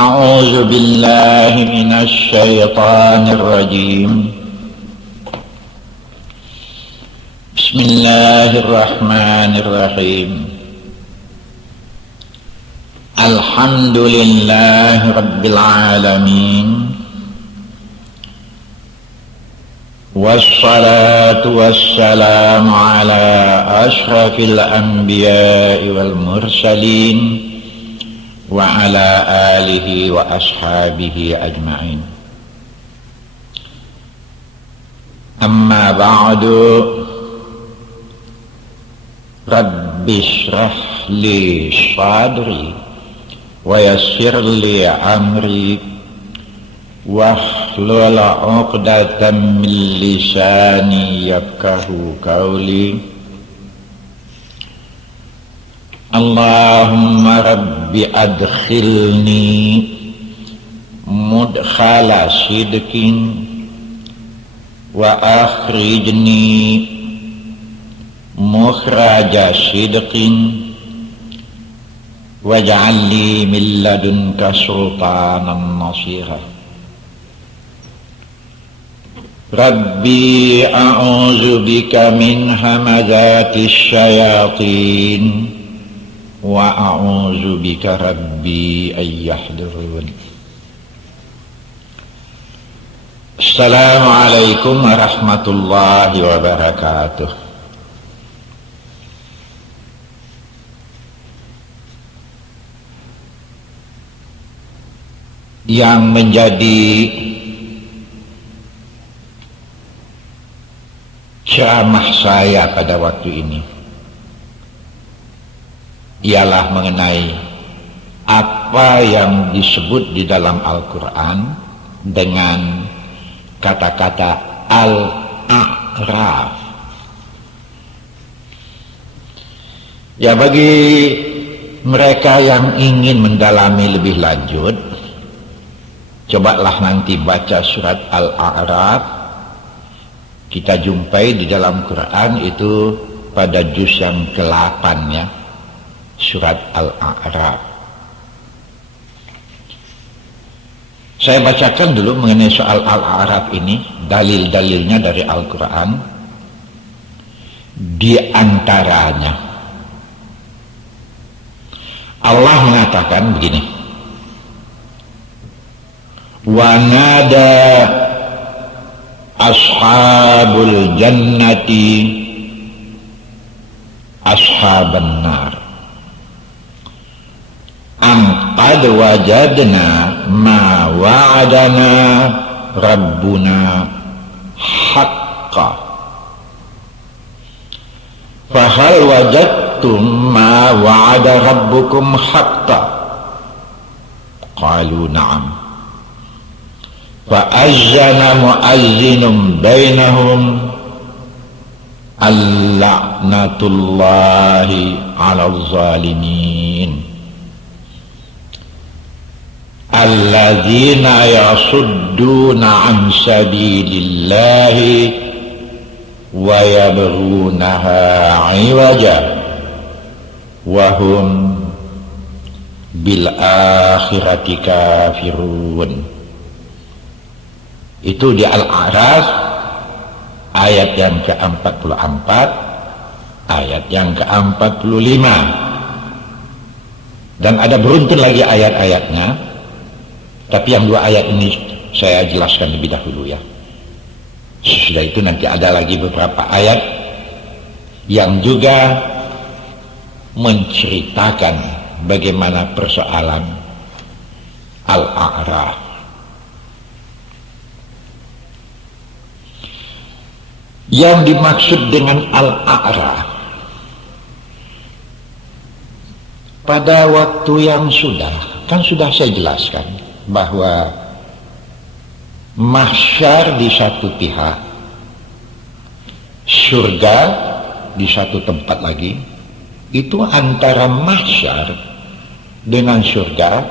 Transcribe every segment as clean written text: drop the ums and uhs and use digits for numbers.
أعوذ بالله من الشيطان الرجيم. بسم الله الرحمن الرحيم. الحمد لله رب العالمين، والصلاة والسلام على أشرف الأنبياء والمرسلين وعلى آله وأصحابه أجمعين. أما بعد، رب اشرح لي صدري ويسر لي أمري واحلل عقدة من لساني يفقهوا قولي. اللهم رب أدخلني مدخل صدق وأخرجني مخرج صدق واجعل لي من لدنك سلطانا نصيرا. ربي أعوذ بك من همزات الشياطين وأعوذ بك ربي أن يحضرون. Assalamualaikum warahmatullahi wabarakatuh. Yang menjadi ceramah saya pada waktu ini ialah mengenai apa yang disebut di dalam Al-Quran dengan kata-kata Al-A'raf. Ya, bagi mereka yang ingin mendalami lebih lanjut, cobalah nanti baca surat Al-A'raf. Kita jumpai di dalam Quran itu pada juz yang ke-8 ya, surat Al-A'raf. Saya bacakan dulu mengenai soal Al-A'raf ini, dalil-dalilnya dari Al-Quran. Di antaranya Allah mengatakan begini: wa nada ashabul jannati ashaban nar am qad wajadna ma wa'adana rabbuna haqqan fahal wajadtum ma wa'ada rabbukum haqqan qalu na'am fa'azzana mu'azzinun bainahum al-la'natullahi 'alal zalimin alladzina yasudduna 'an sabilillahi wa yabghunaha 'iwaja wa hum bil akhirati kafirun. Itu di Al-A'raf ayat yang ke-44, ayat yang ke-45. Dan ada beruntun lagi ayat-ayatnya, tapi yang dua ayat ini saya jelaskan lebih dahulu ya. Sesudah itu nanti ada lagi beberapa ayat yang juga menceritakan bagaimana persoalan Al-A'raf. Yang dimaksud dengan Al-A'raf pada waktu yang sudah saya jelaskan bahwa mahsyar di satu pihak, surga di satu tempat lagi. Itu antara mahsyar dengan surga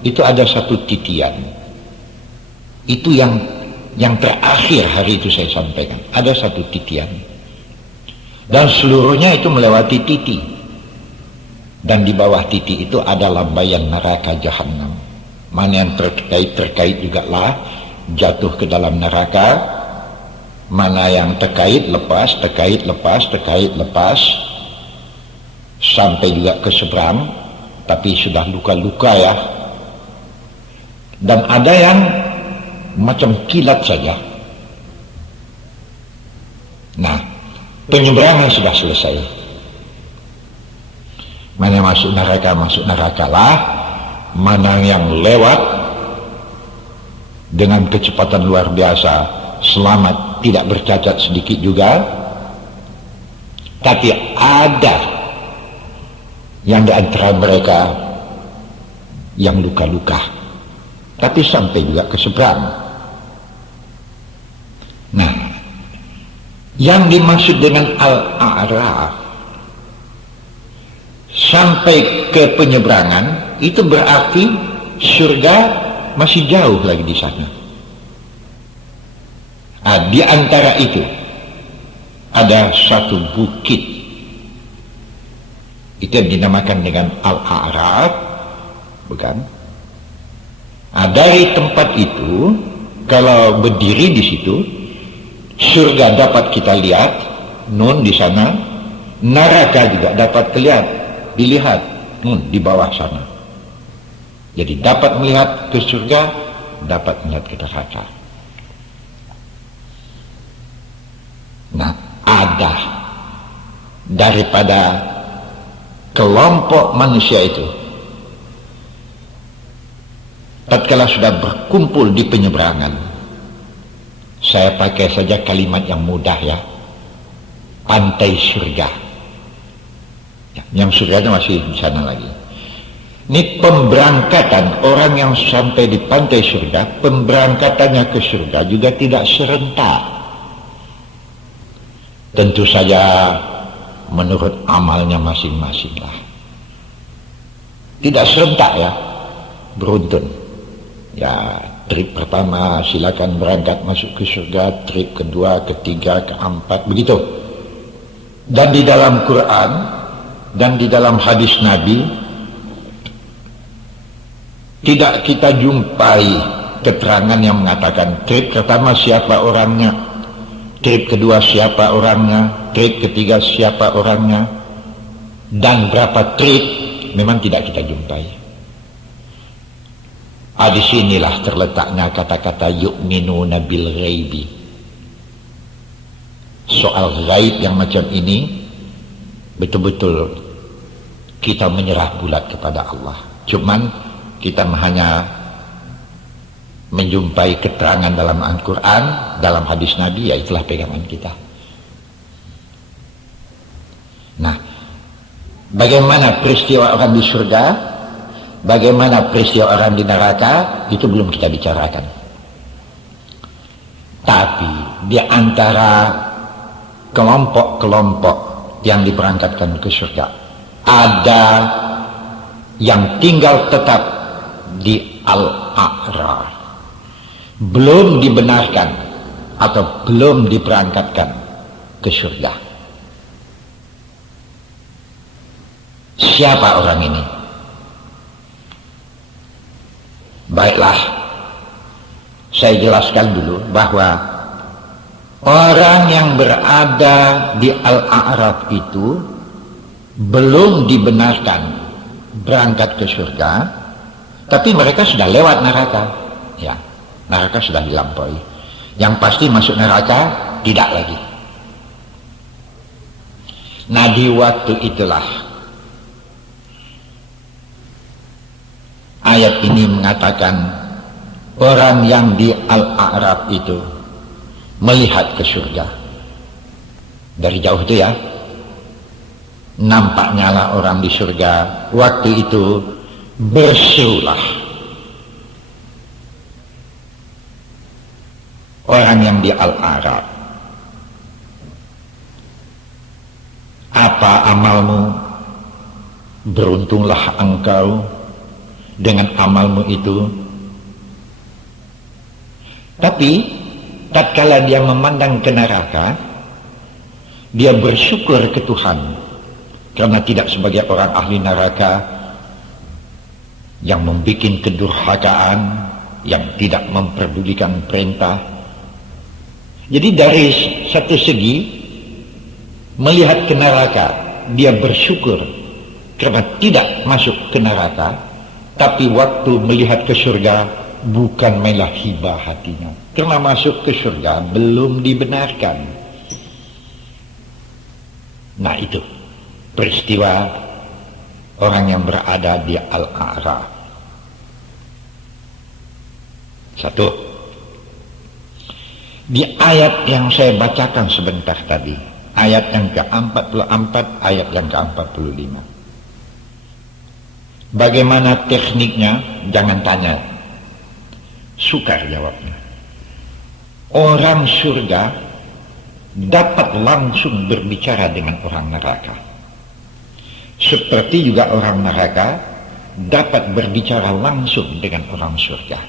itu ada satu titian. Itu yang terakhir hari itu saya sampaikan, ada satu titian dan seluruhnya itu melewati titi, dan di bawah titi itu ada lambaian neraka Jahannam. Mana yang terkait juga lah jatuh ke dalam neraka, mana yang terkait lepas, sampai juga ke seberang, tapi sudah luka-luka ya. Dan ada yang macam kilat saja. Nah, penyeberangan sudah selesai. Mana yang masuk neraka lah. Mana yang lewat dengan kecepatan luar biasa, selamat, tidak bercacat sedikit juga. Tapi ada yang di antara mereka yang luka-luka, tapi sampai juga ke seberang. Nah, yang dimaksud dengan al-a'raf sampai ke penyeberangan, itu berarti surga masih jauh lagi di sana. Di antara itu ada satu bukit, itu yang dinamakan dengan al-a'raf, bukan? Dari tempat itu, kalau berdiri di situ, surga dapat kita lihat, nun di sana, neraka juga dapat dilihat, nun di bawah sana. Jadi dapat melihat ke surga, dapat melihat ke neraka. Nah, ada daripada kelompok manusia itu, tatkala sudah berkumpul di penyeberangan, saya pakai saja kalimat yang mudah ya, pantai surga ya, yang surga itu masih di sana lagi. Ini pemberangkatan orang yang sampai di pantai surga, pemberangkatannya ke surga juga tidak serentak. Tentu saja menurut amalnya masing-masing lah, tidak serentak ya, beruntun ya. Trip pertama silakan berangkat masuk ke surga, trip kedua, ketiga, keempat, begitu. Dan di dalam Quran dan di dalam hadis Nabi tidak kita jumpai keterangan yang mengatakan trip pertama siapa orangnya, trip kedua siapa orangnya, trip ketiga siapa orangnya, dan berapa trip, memang tidak kita jumpai. Di sinilah terletaknya kata-kata yu'minuna bil ghaibi. Soal gaib yang macam ini betul-betul kita menyerah bulat kepada Allah. Cuman kita hanya menjumpai keterangan dalam Al-Quran, dalam hadis Nabi, ya itulah pegangan kita. Nah, bagaimana peristiwa orang di surga, bagaimana peristiwa orang di neraka, itu belum kita bicarakan. Tapi di antara kelompok-kelompok yang diberangkatkan ke surga, ada yang tinggal tetap di al-a'raf, belum dibenarkan atau belum diberangkatkan ke surga. Siapa orang ini? Baiklah, saya jelaskan dulu bahwa orang yang berada di al-a'raf itu belum dibenarkan berangkat ke surga, tapi mereka sudah lewat neraka. Ya, neraka sudah dilampaui. Yang pasti masuk neraka tidak lagi. Nah, di waktu itulah ayat ini mengatakan orang yang di al-a'raf itu melihat ke surga dari jauh itu ya, nampaknya lah orang di surga. Waktu itu berserulah orang yang di al-a'raf, apa amalmu? Beruntunglah engkau dengan amalmu itu. Tapi tatkala dia memandang ke neraka, dia bersyukur ke Tuhan karena tidak sebagai orang ahli neraka yang membuat kedurhakaan, yang tidak memperdulikan perintah. Jadi dari satu segi melihat ke neraka, dia bersyukur karena tidak masuk ke neraka, tapi waktu melihat ke surga bukan mainlah hibah hatinya, karena masuk ke surga belum dibenarkan. Nah, itu peristiwa orang yang berada di Al-A'raf. Satu, di ayat yang saya bacakan sebentar tadi, ayat yang ke-44, ayat yang ke-45. Bagaimana tekniknya? Jangan tanya, sukar jawabnya. Orang surga dapat langsung berbicara dengan orang neraka, seperti juga orang neraka dapat berbicara langsung dengan orang surga.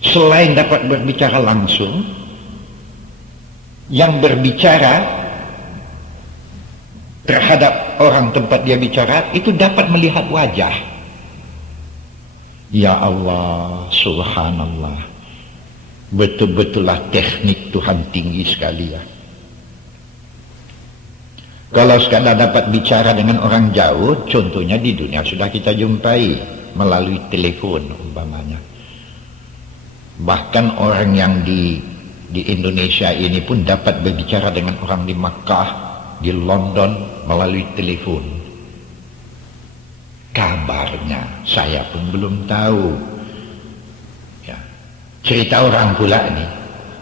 Selain dapat berbicara langsung, yang berbicara terhadap orang tempat dia bicara itu dapat melihat wajah. Ya Allah, subhanallah, betul-betullah teknik Tuhan tinggi sekali ya. Kalau sekadar dapat bicara dengan orang jauh, contohnya di dunia sudah kita jumpai melalui telepon umpamanya. Bahkan orang yang di Indonesia ini pun dapat berbicara dengan orang di Makkah, di London melalui telepon. Kabarnya saya pun belum tahu. Ya. Cerita orang pula ini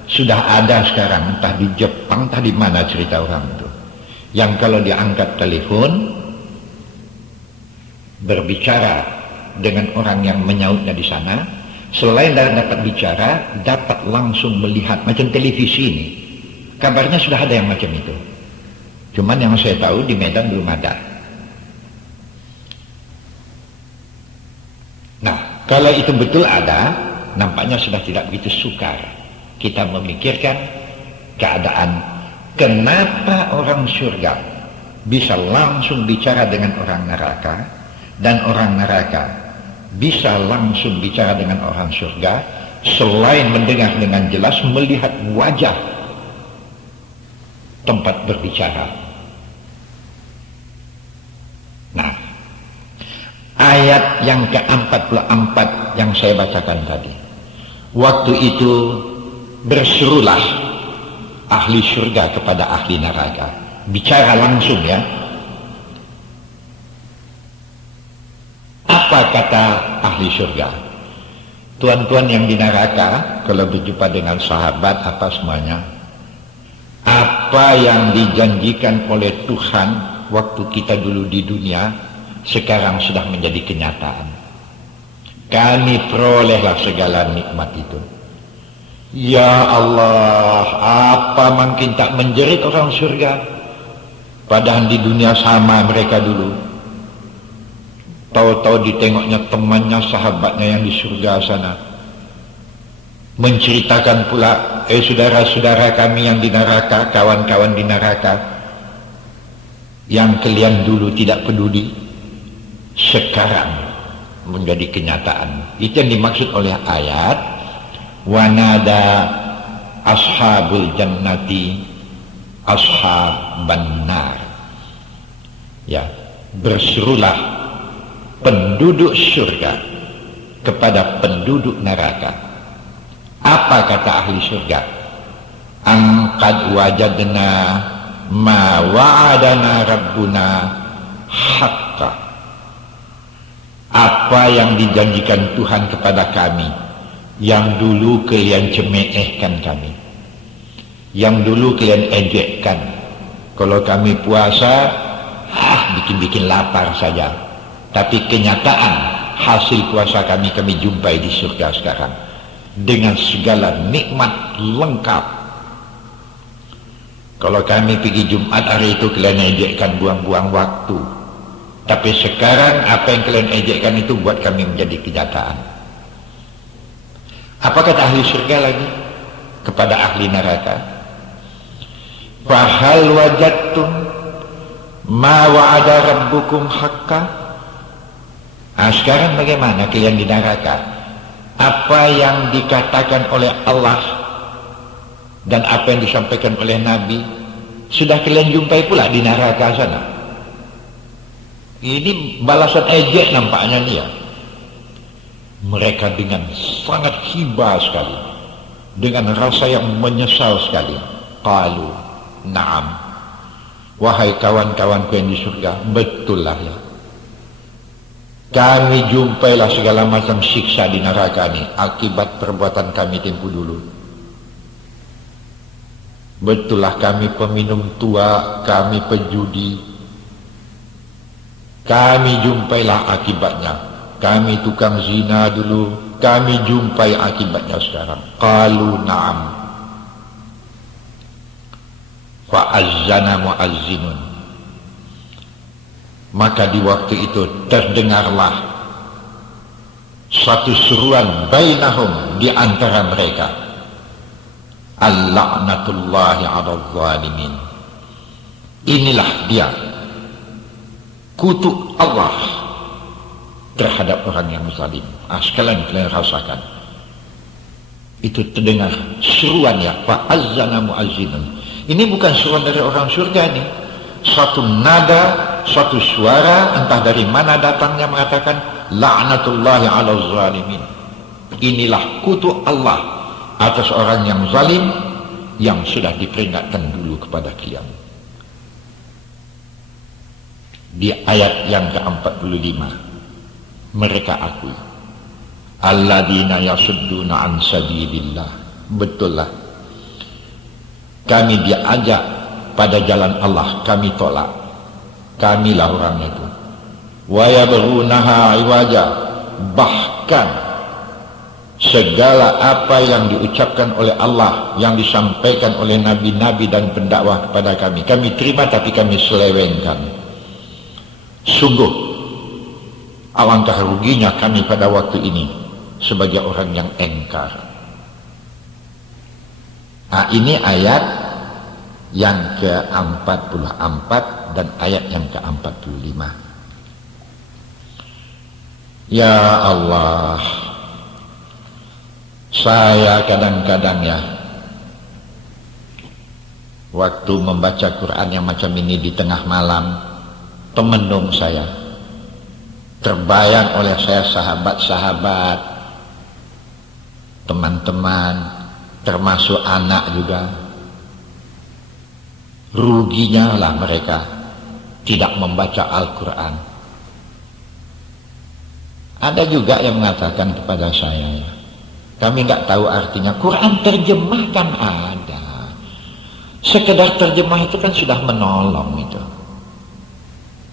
sudah ada sekarang, entah di Jepang, entah di mana cerita orang itu. Yang kalau diangkat telepon berbicara dengan orang yang menyautnya di sana, selain dapat bicara, dapat langsung melihat, macam televisi ini. Kabarnya sudah ada yang macam itu. Cuman yang saya tahu di Medan belum ada. Nah, kalau itu betul ada, nampaknya sudah tidak begitu sukar kita memikirkan keadaan kenapa orang surga bisa langsung bicara dengan orang neraka, dan orang neraka bisa langsung bicara dengan orang surga, selain mendengar dengan jelas, melihat wajah tempat berbicara. Nah, ayat yang ke-44 yang saya bacakan tadi, waktu itu berserulah ahli surga kepada ahli neraka, bicara langsung ya. Apa kata ahli surga? Tuan-tuan yang di neraka, kalau berjumpa dengan sahabat apa semuanya, apa yang dijanjikan oleh Tuhan waktu kita dulu di dunia sekarang sudah menjadi kenyataan. Kami perolehlah segala nikmat itu. Ya Allah, apa mungkin tak menjerit orang surga, padahal di dunia sama mereka dulu. Tahu-tahu ditengoknya temannya, sahabatnya yang di surga sana, menceritakan pula, saudara-saudara kami yang di neraka, kawan-kawan di neraka, yang kalian dulu tidak peduli, sekarang menjadi kenyataan. Itu yang dimaksud oleh ayat wanada ashabul jannati ashaban nar. Ya, berserulah penduduk surga kepada penduduk neraka. Apa kata ahli surga? Angkad wajadna ma wa'adana rabbuna haqqa. Apa yang dijanjikan Tuhan kepada kami, yang dulu kalian cemehkan kami, yang dulu kalian ejekkan. Kalau kami puasa, bikin-bikin lapar saja. Tapi kenyataan hasil puasa kami jumpai di surga sekarang dengan segala nikmat lengkap. Kalau kami pergi Jumat hari itu, kalian ejekkan, buang-buang waktu. Tapi sekarang apa yang kalian ejekkan itu buat kami menjadi kenyataan. Apa kata ahli surga lagi kepada ahli neraka? Fahal wajadtum ma wa'ada rabbukum haqqa? Sekarang bagaimana kalian di neraka? Apa yang dikatakan oleh Allah dan apa yang disampaikan oleh Nabi sudah kalian jumpai pula di neraka sana. Ini balasan ejek nampaknya nih ya. Mereka dengan sangat hibah sekali, dengan rasa yang menyesal sekali. Qalu na'am, wahai kawan-kawanku yang di surga, betul lah ya, kami jumpailah segala macam siksa di neraka ini akibat perbuatan kami tempuh dulu. Betul lah, kami peminum tua, kami pejudi, kami jumpailah akibatnya. Kami tukang zina dulu, kami jumpai akibatnya sekarang. Qalu na'am. Fa'azzana mu'azzinun. Maka di waktu itu terdengarlah satu seruan bainahum, di antara mereka, al-la'natullahi 'alal zalimin. Inilah dia kutuk Allah terhadap orang yang zalim. Sekalian kalian rasakan, itu terdengar seruan ya, fa'azzana mu'azzinun. Ini bukan seruan dari orang surga ini, suatu nada, suatu suara entah dari mana datangnya mengatakan la'natullahi 'alal zalimin. Inilah kutuk Allah atas orang yang zalim yang sudah diperingatkan dulu kepada kalian. Di ayat yang ke-45 mereka akui, alladzina yasudduna an sabilillah. Betul lah, kami diajak pada jalan Allah, kami tolak. Kamilah orang itu. Wa yabghunaha iwaja, bahkan segala apa yang diucapkan oleh Allah, yang disampaikan oleh nabi-nabi dan pendakwah kepada kami, kami terima tapi kami selewengkan. Sungguh alangkah ruginya kami pada waktu ini sebagai orang yang engkar. Ini ayat yang ke-44 dan ayat yang ke-45. Ya Allah, saya kadang-kadang ya, waktu membaca Quran yang macam ini di tengah malam, temenung saya, terbayang oleh saya sahabat-sahabat, teman-teman, termasuk anak juga. Ruginya lah mereka tidak membaca Al-Quran. Ada juga yang mengatakan kepada saya, kami nggak tahu artinya. Quran terjemahkan ada, sekedar terjemah itu kan sudah menolong itu.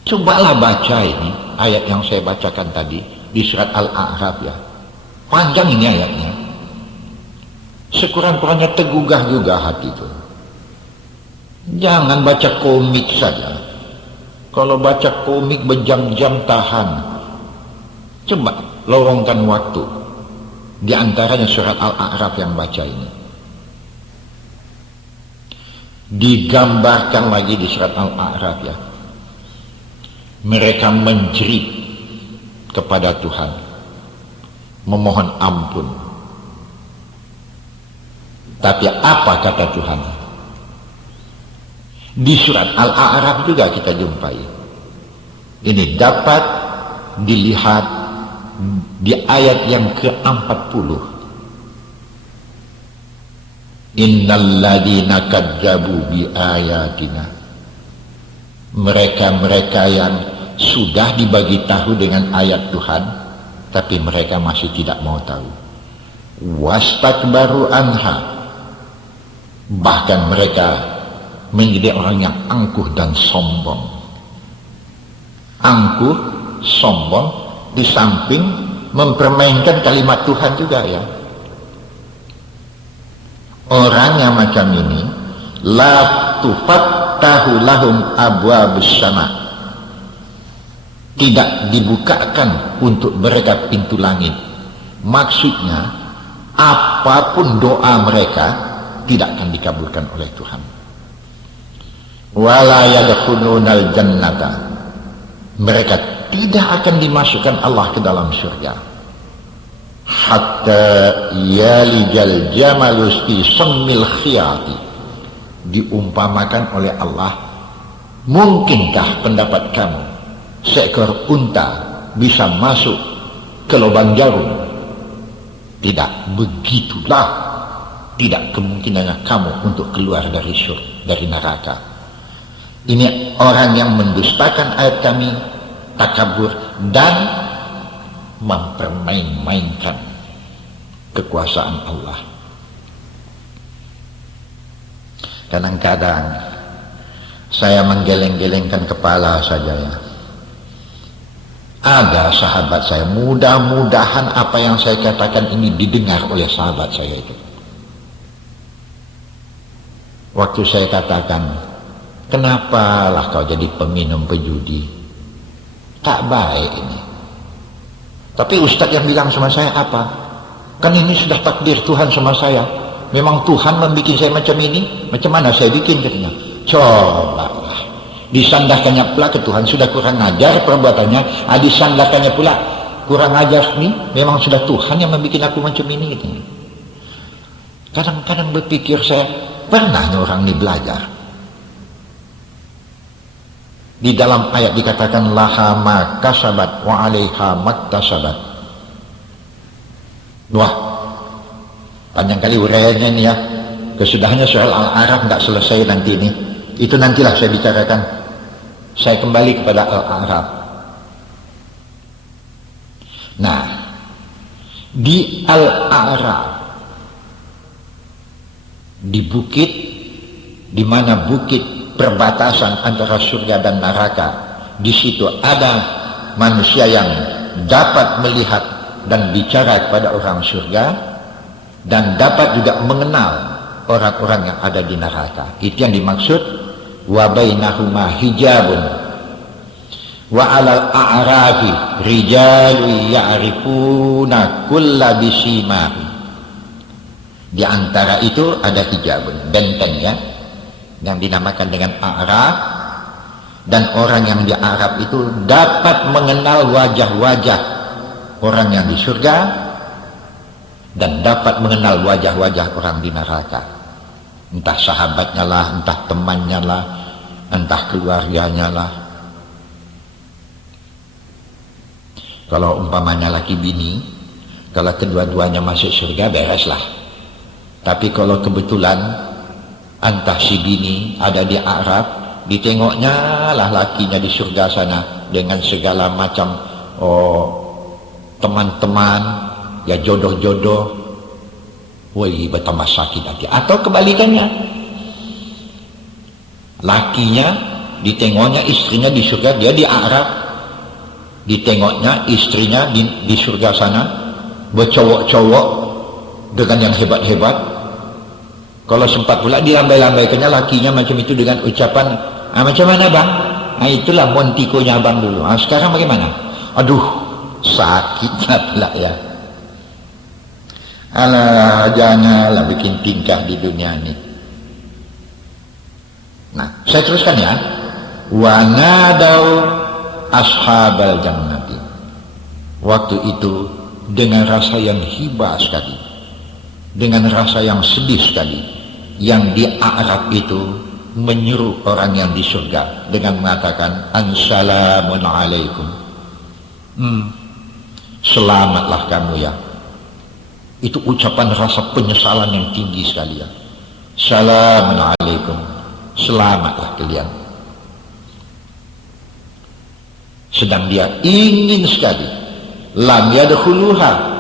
Cobalah baca ini ayat yang saya bacakan tadi di surat Al-A'raf ya. Panjang ini ayatnya. Sekurang-kurangnya tegugah juga hati itu. Jangan baca komik saja. Kalau baca komik berjam-jam tahan. Coba lowongkan waktu. Di antaranya surat Al-A'raf yang baca ini. Digambarkan lagi di surat Al-A'raf ya. Mereka menjerit kepada Tuhan, memohon ampun. Tapi apa kata Tuhan? Di surat Al-A'raf juga kita jumpai. Ini dapat dilihat di ayat yang ke-40. Innal ladzina kadzabu bi ayatina. Mereka-mereka yang sudah dibagi tahu dengan ayat Tuhan, tapi mereka masih tidak mau tahu. Wastakbaru anha, bahkan mereka menjadi orang yang angkuh dan sombong. Angkuh, sombong, di samping mempermainkan kalimat Tuhan juga ya. Orang yang macam ini, la tufattahu lahum abwabus sama, tidak dibukakan untuk mereka pintu langit. Maksudnya apapun doa mereka tidak akan dikabulkan oleh Tuhan. Wala yadkhulunal jannata, mereka tidak akan dimasukkan Allah ke dalam surga hatta yalijal jamalus fi sammil khiyati. Diumpamakan oleh Allah, mungkinkah pendapat kamu seekor unta bisa masuk ke lubang jarum? Tidak, begitulah tidak kemungkinannya kamu untuk keluar dari neraka. Ini orang yang mendustakan ayat kami, takabur, dan mempermain-mainkan kekuasaan Allah. Kadang-kadang saya menggeleng-gelengkan kepala saja ya. Ada sahabat saya, mudah-mudahan apa yang saya katakan ini didengar oleh sahabat saya itu. Waktu saya katakan, kenapalah kau jadi peminum pejudi? Tak baik ini. Tapi ustaz yang bilang sama saya apa? Kan ini sudah takdir Tuhan sama saya. Memang Tuhan membuat saya macam ini. Macam mana saya bikin katanya? Cobalah. Disandahkannya pula ke Tuhan sudah kurang ajar perbuatannya. Disandahkannya pula kurang ajar nih. Memang sudah Tuhan yang membuat aku macam ini katanya. Kadang-kadang berpikir saya, pernah orang ini belajar? Di dalam ayat dikatakan laha ma kasabat wa 'alaiha maktasabat. Wah, panjang kali uraiannya ini ya. Kesudahannya soal Al-A'raf tidak selesai nanti ini. Itu nantilah saya bicarakan. Saya kembali kepada Al-A'raf. Nah, di Al-A'raf, di bukit, di mana bukit perbatasan antara surga dan neraka, di situ ada manusia yang dapat melihat dan bicara kepada orang surga dan dapat juga mengenal orang-orang yang ada di neraka. Itu yang dimaksud wa bainahuma hijabun wa 'alal a'rafi rijalun ya'rifuna kulla bisimahum. Di antara itu ada hijabun, benteng ya, yang dinamakan dengan A'raf, dan orang yang di Arab itu dapat mengenal wajah-wajah orang yang di surga dan dapat mengenal wajah-wajah orang di neraka. Entah sahabatnya lah, entah temannya lah, entah keluarganya lah. Kalau umpamanya laki bini, kalau kedua-duanya masuk surga, bereslah. Tapi kalau kebetulan entah si bini ada di Arab, ditengoknya lah lakinya di surga sana dengan segala macam teman-teman, ya jodoh-jodoh, woi bertambah sakit hati. Atau kebalikannya, lakinya ditengoknya istrinya di surga, dia di Arab, ditengoknya istrinya di surga sana bercowok-cowok dengan yang hebat-hebat. Kalau sempat pula dilambai-lambaikannya lakinya macam itu dengan ucapan, macam mana bang? Itulah montikonya abang dulu. Sekarang bagaimana? Aduh, sakitnya pula ya. Alah, janganlah bikin tingkah di dunia ini. Nah, saya teruskan ya. Wa nadau ashabal jannati. Waktu itu dengan rasa yang hibah sekali, dengan rasa yang sedih sekali, yang di Arab itu menyeru orang yang di surga dengan mengatakan assalamun alaikum, selamatlah kamu ya. Itu ucapan rasa penyesalan yang tinggi sekali ya. Assalamun alaikum, selamatlah kalian. Sedang dia ingin sekali lam yadkhuluha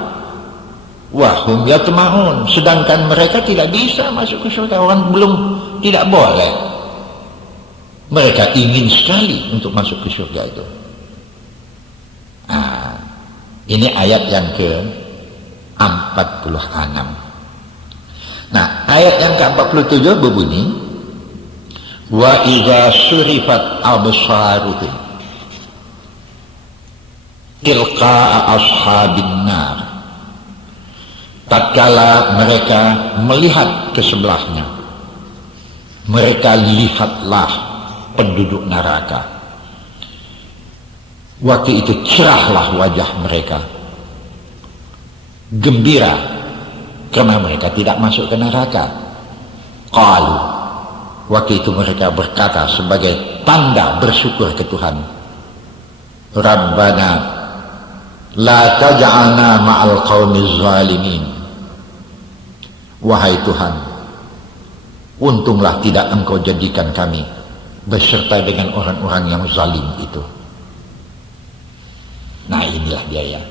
wahum yatma'un, sedangkan mereka tidak bisa masuk ke surga. Orang belum, tidak boleh. Mereka ingin sekali untuk masuk ke surga itu. Ini ayat yang ke-46. Nah, ayat yang ke-47 berbunyi wa idza surifat absaruhum tilqa ashabin nar. Tatkala mereka melihat ke sebelahnya, mereka lihatlah penduduk neraka. Waktu itu cerahlah wajah mereka, gembira karena mereka tidak masuk ke neraka. Qalu, waktu itu mereka berkata sebagai tanda bersyukur ke Tuhan, Rabbana la taj'alna ma'al qaumiz zalimin. Wahai Tuhan, untunglah tidak Engkau jadikan kami beserta dengan orang-orang yang zalim itu. Nah, inilah dia ya,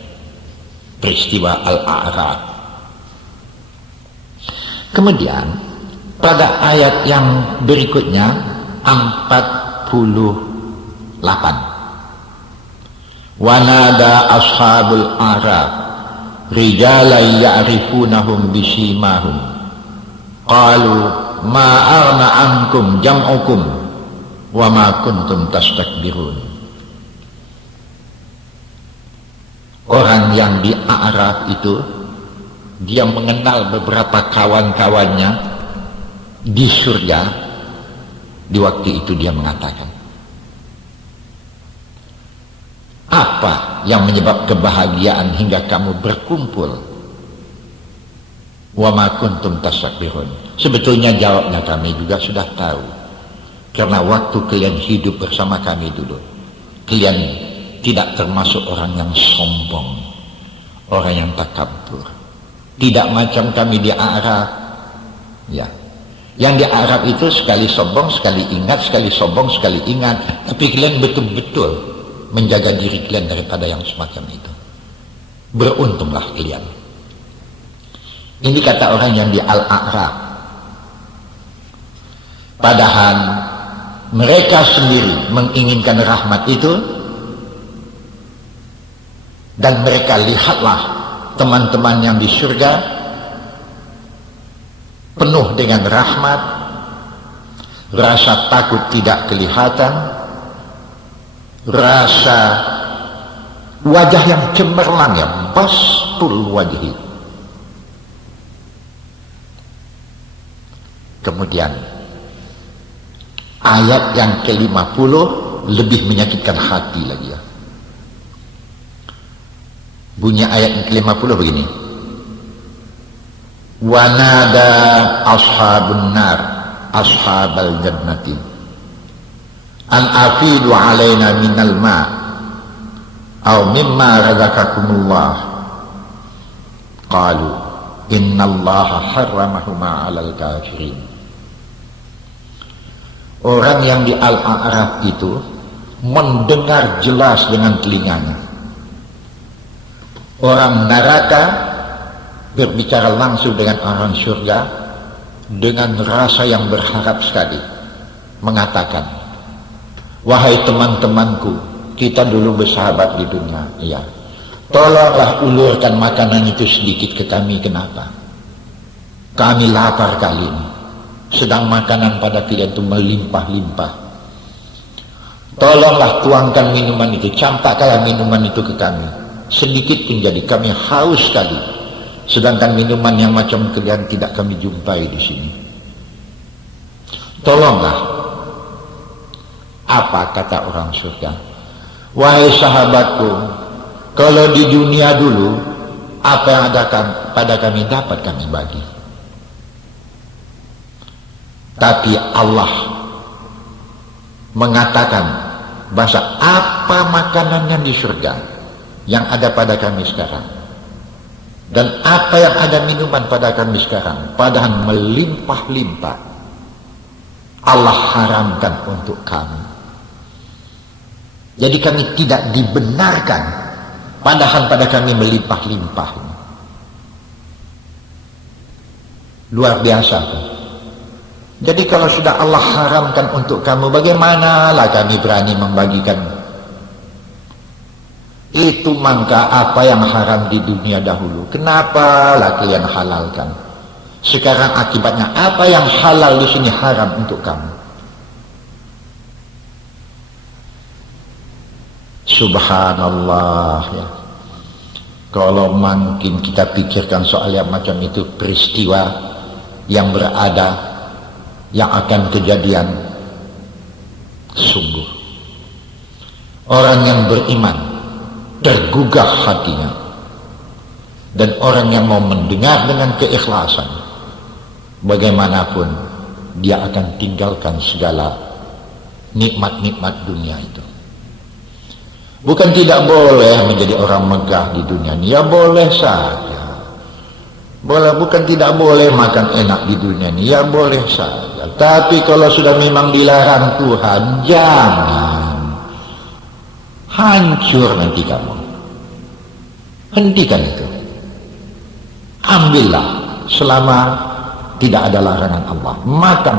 peristiwa Al-A'raf. Kemudian pada ayat yang berikutnya 48, wanada ashabul a'raf rijalan ya'rifunahum bisimahum qalu ma aghna ankum jam'ukum wa ma kuntum tastakbirun. Orang yang di A'raf itu, dia mengenal beberapa kawan-kawannya di surga. Di waktu itu dia mengatakan, apa yang menyebab kebahagiaan hingga kamu berkumpul? Wa ma kuntum tastakbirun. Sebetulnya jawabnya kami juga sudah tahu. Karena waktu kalian hidup bersama kami dulu, kalian tidak termasuk orang yang sombong, orang yang takabur. Tidak macam kami di Arab. Ya. Yang di Arab itu sekali sombong, sekali ingat, sekali sombong, sekali ingat. Tapi kalian betul-betul menjaga diri kalian daripada yang semacam itu. Beruntunglah kalian. Ini kata orang yang di Al-A'raf. Padahal mereka sendiri menginginkan rahmat itu, dan mereka lihatlah teman-teman yang di surga penuh dengan rahmat, rasa takut tidak kelihatan, rasa wajah yang cemerlang, ya, bastul wajhi. Kemudian ayat yang ke-50 lebih menyakitkan hati lagi ya. Bunyi ayat yang ke-50 begini, wanada ashabun nar ashabal jannati an afidu alaina minal ma aw mimma razaqakumullah qalu innallaha harramahuma 'alal kafirin. Orang yang di Al-A'raf itu mendengar jelas dengan telinganya orang neraka berbicara langsung dengan orang surga dengan rasa yang berharap sekali, mengatakan, wahai teman-temanku, kita dulu bersahabat di dunia, ya, tolonglah ulurkan makanan itu sedikit ke kami. Kenapa? Kami lapar kali ini, sedang makanan pada kalian itu melimpah-limpah. Tolonglah tuangkan minuman itu, campakkanlah minuman itu ke kami sedikit pun, jadi kami haus sekali. Sedangkan minuman yang macam kalian tidak kami jumpai di sini. Tolonglah. Apa kata orang surga? Wahai sahabatku, kalau di dunia dulu apa yang ada pada kami dapat kami bagi. Tapi Allah mengatakan bahasa apa makanannya di surga yang ada pada kami sekarang, dan apa yang ada minuman pada kami sekarang, padahal melimpah-limpah, Allah haramkan untuk kami. Jadi kami tidak dibenarkan, padahal pada kami melimpah-limpah. Luar biasa. Jadi kalau sudah Allah haramkan untuk kamu, bagaimanalah kami berani membagikan itu? Maka apa yang haram di dunia dahulu, kenapalah kalian halalkan? Sekarang akibatnya apa yang halal di sini haram untuk kamu? Subhanallah ya. Kalau makin kita pikirkan soal yang macam itu, peristiwa yang berada, yang akan kejadian, sungguh Orang yang beriman tergugah hatinya, dan orang yang mau mendengar dengan keikhlasan, bagaimanapun dia akan tinggalkan segala nikmat-nikmat dunia itu. Bukan tidak boleh menjadi orang megah di dunia ini, ya boleh saja. Bukan tidak boleh makan enak di dunia ini, ya boleh saja. Tapi kalau sudah memang dilarang Tuhan, jangan. Hancur nanti kamu. Hentikan itu. Ambillah selama tidak ada larangan Allah. Makan